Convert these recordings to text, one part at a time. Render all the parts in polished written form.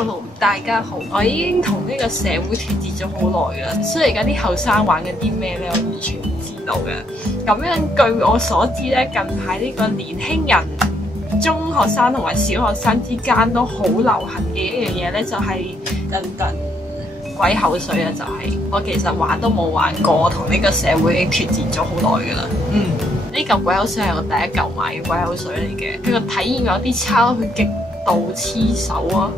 Hello， 大家好，我已經同呢個社會脫節咗好耐啦，所以而家啲後生玩緊啲咩咧，我完全唔知道嘅。咁樣據我所知咧，近排呢個年輕人、中學生同埋小學生之間都好流行嘅一樣嘢咧，就係鬼口水啊！就係、我其實玩都冇玩過，我同呢個社會已經脫節咗好耐噶啦。呢嚿鬼口水係我第一嚿買嘅鬼口水嚟嘅，佢個體驗有啲差，佢極度黐手啊，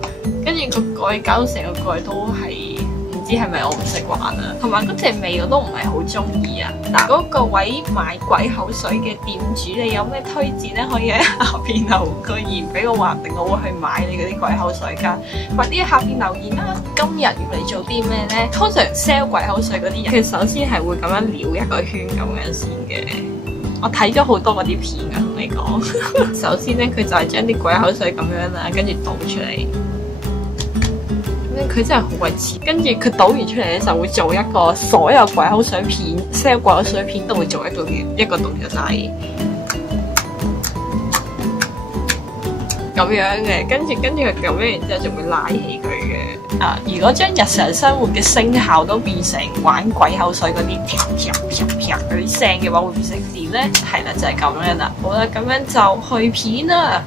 跟住個蓋搞到成個蓋都係唔知係咪我唔識玩啊，同埋嗰隻味我都唔係好中意啊。嗱，嗰個位買鬼口水嘅店主，你有咩推薦咧？可以喺下邊留個言俾我，話唔定我會去買你嗰啲鬼口水㗎。快啲喺下邊留言啦！今日要嚟做啲咩咧？通常 sell 鬼口水嗰啲人，佢首先係會咁樣繞一個圈咁樣先嘅。我睇咗好多嗰啲片啊，同你講。首先咧，佢就係將啲鬼口水咁樣啦，跟住倒出嚟。佢真係好鬼似，跟住佢倒完出嚟咧，就會做一個所有鬼口水片 sell 鬼口水片都會做一個動作，就係咁樣嘅。跟住佢咁樣，然之後仲會拉起佢嘅。如果將日常生活嘅聲效都變成玩鬼口水嗰啲啪啪啪啪嗰啲聲嘅話，會變成點咧？係啦，就係咁樣啦。好啦，咁樣就去片啦。